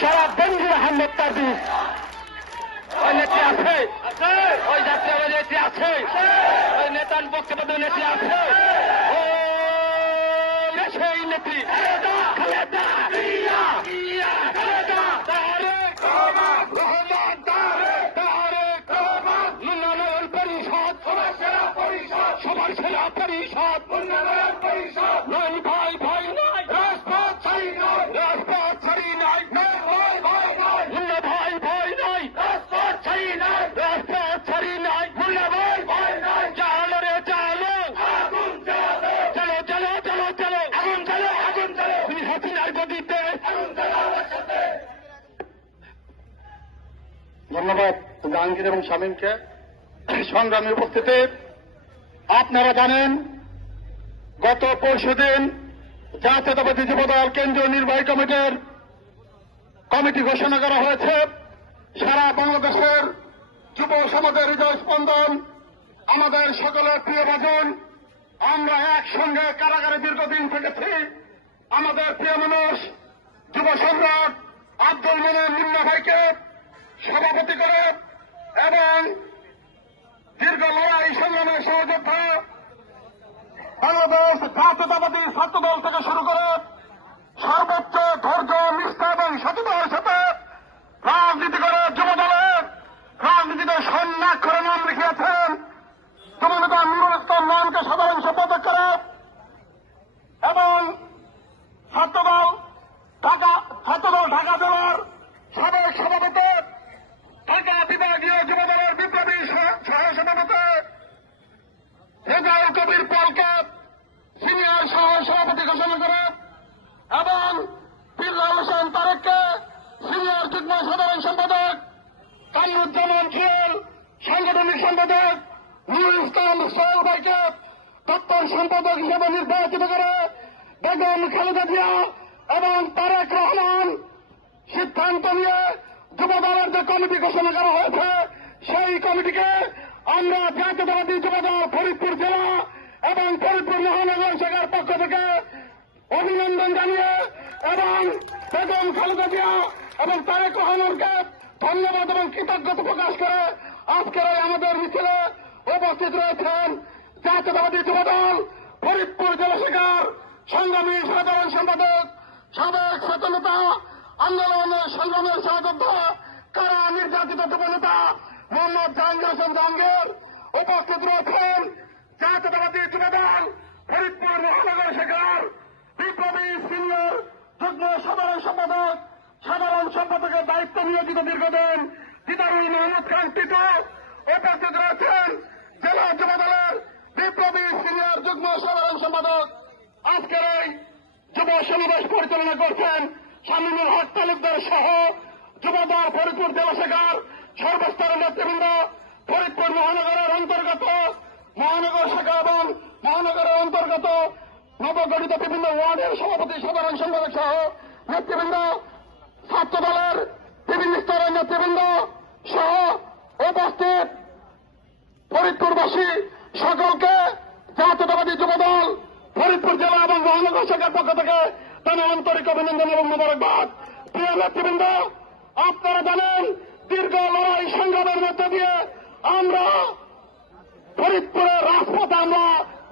সারা বন্ধুর আহমেদ তাজিজ ওই নেত্রী আছে, ওই জাতীয় নেত্রী আছে, ওই নেতার বক্তব্য নেত্রী আছে, সেই নেত্রী খালেদা সবার সেরা পরিষদ নয় ভাই ভাই নয় রাজপথ ছাড়ি নয় রাজপথ ছাড়ি নয় ভাই ভাই নয় রাজপথ ছাড়ি নয় রাজপথ ছাড়ি নয় ভাই ভাই নয় চালো রে চালো আগুন চালো চলো চলো চলো চলো আগুন চলো আগুন চলো তুমি হাসিনার গদিতে আগুন চলো সাথে। ধন্যবাদ জাহাঙ্গীর এবং শামীমকে। সংগ্রামী উপস্থিতি, আপনারা জানেন গত পরশুদিন জাতীয়তাবাদী যুবদল কেন্দ্রীয় নির্বাহী কমিটির কমিটি ঘোষণা করা হয়েছে। সারা বাংলাদেশের যুব সমাজের হৃদয় স্পন্দন, আমাদের সকলের প্রিয় ভাজন, আমরা একসঙ্গে কারাগারে দীর্ঘদিন থেকেছি। আমাদের প্রিয় মানুষ যুব সম্রাট আব্দুল মোমেন মুন্না ভাইকে সভাপতি করে এবং দীর্ঘ লড়াই সংগ্রামের সহযোদ্ধা বাংলাদেশ জাতীয়তাবাদী ছাত্রদল থেকে শুরু করে সর্বোচ্চ ধৈর্য নিষ্ঠা এবং সততার সাথে রাজনীতি করে যুবদলের রাজনীতিতে স্বর্ণাক্ষরে নাম লিখিয়েছেন যুবনেতা নুরুল ইসলাম নামকে সাধারণ সম্পাদক করে এবং ছাত্রদল ঢাকা জেলার সাবেক সভাপতি, ঢাকা বিভাগীয় যুবদলের বিপ্লবী সহ সভাপতি রেজাউল কবির পলকে সিনিয়র সহ সভাপতি ঘোষণা করে এবং বিল্লাল হোসেন তারেককে সিনিয়র যুগ্ম সাধারণ সম্পাদক, কামরুজ্জামান খিয়াল সাংগঠনিক সম্পাদক, নুরুল ইসলাম সোহেল ভাইকে দপ্তর সম্পাদক হিসেবে নির্বাচিত করে বেগম খালেদা জিয়া এবং তারেক রহমান সিদ্ধান্ত নিয়ে যুবদলের যে কমিটি ঘোষণা করা হয়েছে সেই কমিটিকে আমরা জাতীয়তাবাদী যুবদল ফরিদপুর জেলা এবং ফরিদপুর মহানগর শাখার পক্ষ থেকে অভিনন্দন জানিয়ে এবং বেগম খালেদা জিয়া এবং তারেক রহমানকে ধন্যবাদ এবং কৃতজ্ঞতা প্রকাশ করে আজকের আমাদের মিছিলে উপস্থিত রয়েছেন জাতীয়তাবাদী যুবদল ফরিদপুর জেলা শাখার সংগ্রামী সাধারণ সম্পাদক, সাবেক স্বাধীনতা আন্দোলনের সংগ্রামের সহযোদ্ধা, কারা নির্যাতিত যুবনেতা মোহাম্মদ জাহাঙ্গীর হোসেন জাহাঙ্গীর। উপস্থিত রয়েছেন জাতীয়তাবাদী যুবদল ফরিদপুর মহানগর শাখার বিপ্লবী সিনিয়র যুগ্ম সাধারণ সম্পাদক, সাধারণ সম্পাদকের দায়িত্ব নিয়োজিত দীর্ঘদিন দিদারুল মোহাম্মদ খান টিটু। উপস্থিত রয়েছেন জেলা যুবদলের বিপ্লবী সিনিয়র যুগ্ম সাধারণ সম্পাদক। আজকের এই যুব সমাবেশ পরিচালনা করছেন শামীমুল হক তালুকদার সহ যুবদল ফরিদপুর জেলা শাখার সর্বস্তরের নেতৃবৃন্দ, ফরিদপুর মহানগরের অন্তর্গত মহানগর শাখা এবং মহানগরের অন্তর্গত নবগঠিত বিভিন্ন ওয়ার্ডের সভাপতি, সাধারণ সম্পাদক সহ নেতৃবৃন্দ, ছাত্র দলের বিভিন্ন স্তরের নেতৃবৃন্দ সহ উপস্থিত ফরিদপুরবাসী সকলকে জাতীয়তাবাদী যুবদল ফরিদপুর জেলা এবং মহানগর শাখার পক্ষ থেকে তাদের আন্তরিক অভিনন্দন এবং মোবারকবাদ। প্রিয় নেতৃবৃন্দ, আপনারা জানেন দীর্ঘ লড়াই সংগ্রামের মধ্য দিয়ে আমরা ফরিদপুরের রাজপথে আমরা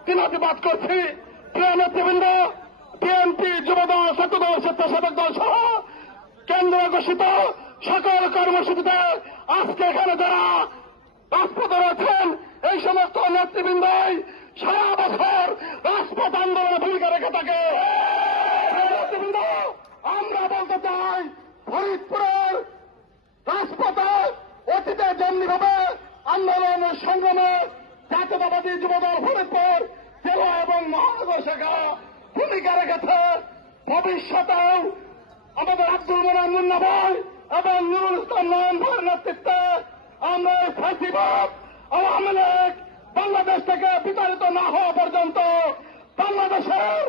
দিনাতিপাত করছি। প্রিয় নেতৃবৃন্দ, বিএনপি, যুবদল, ছাত্রদল, স্বেচ্ছাসেবক দল সহ কেন্দ্র ঘোষিত সকল কর্মসূচিতে আজকে এখানে যারা রাজপথে রয়েছেন এই সমস্ত নেতৃবৃন্দই সারা বছর রাজপথ থাকে। আমরা বলতে চাই, ফরিদপুরের রাজপথে অতীতে যেমনিভাবে আন্দোলনের সংগ্রামে জাতীয়তাবাদী যুবদল ফরিদপুর জেলা এবং মহানগর শাখা ভূমিকা রেখেছে, ভবিষ্যতেও আমাদের আব্দুল মোনান মুন্না ভাই এবং নুরুল ইসলাম নয়ন ভাইয়ের নেতৃত্বে আমরা এই ফ্যাসিবাদ আওয়ামী লীগ বাংলাদেশ থেকে বিতাড়িত না হওয়া পর্যন্ত, বাংলাদেশের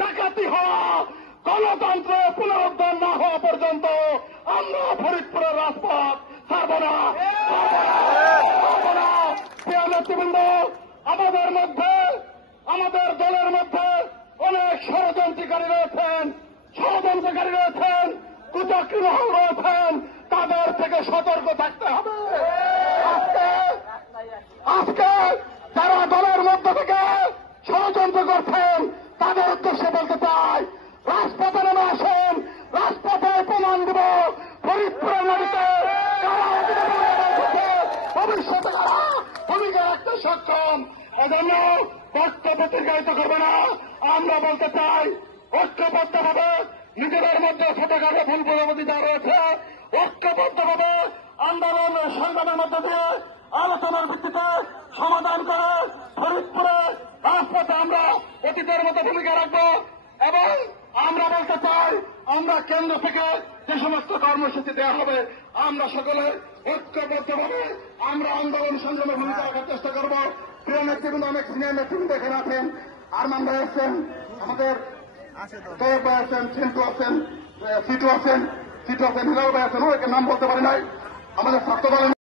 ডাকাতি হওয়া গণতন্ত্র পুনরুদ্ধার না হওয়া পর্যন্ত আমরা ফরিদপুরের রাজপথ ছাড়ব না। প্রিয় নেতৃবৃন্দ, আমাদের মধ্যে, আমাদের দলের মধ্যে অনেক ষড়যন্ত্রকারী রয়েছেন, কুচক্রী রয়েছেন, তাদের থেকে সতর্ক থাকতে হবে। আজকে যারা দলের মধ্য থেকে ষড়যন্ত্র করছেন তাদের উদ্দেশ্যে বলতে চাই, রাজপথে নেমে আসেন, রাজপথে প্রমাণ দিব ফরিদপুরের মাটিতে ভবিষ্যতে কারা ভূমিকা রাখতে সক্ষম। এজন্য বক্তব্য দীর্ঘায়িত করবে না। আমরা বলতে চাই, ঐক্যবদ্ধভাবে নিজেদের মধ্যে ছোটখাটো ভুল বোঝাবুঝি যা রয়েছে ঐক্যবদ্ধভাবে আন্দোলনের সংগ্রামের মধ্য দিয়ে আলোচনার ভিত্তিতে সমাধান করে ফরিদপুরে রাজপথে আমরা অতীতের মতো ভূমিকা রাখবো। এবং আমরা বলতে চাই, আমরা কেন্দ্র থেকে যে সমস্ত কর্মসূচি দেওয়া হবে আমরা সকলে ঐক্যবদ্ধভাবে আমরা আন্দোলন সংগ্রামে ভূমিকা রাখার চেষ্টা করব। প্রিয় নেতৃবৃন্দ, অনেক সিনিয়র নেতৃবৃন্দ এখানে আছেন, আরমান ভাই আছেন, আমাদের তৈব ভাই আছেন, চিন্টু আছেন, সিটু আছেন, হিলাল ভাই আছেন, অনেকের নাম বলতে পারি নাই, আমাদের ছাত্র দলের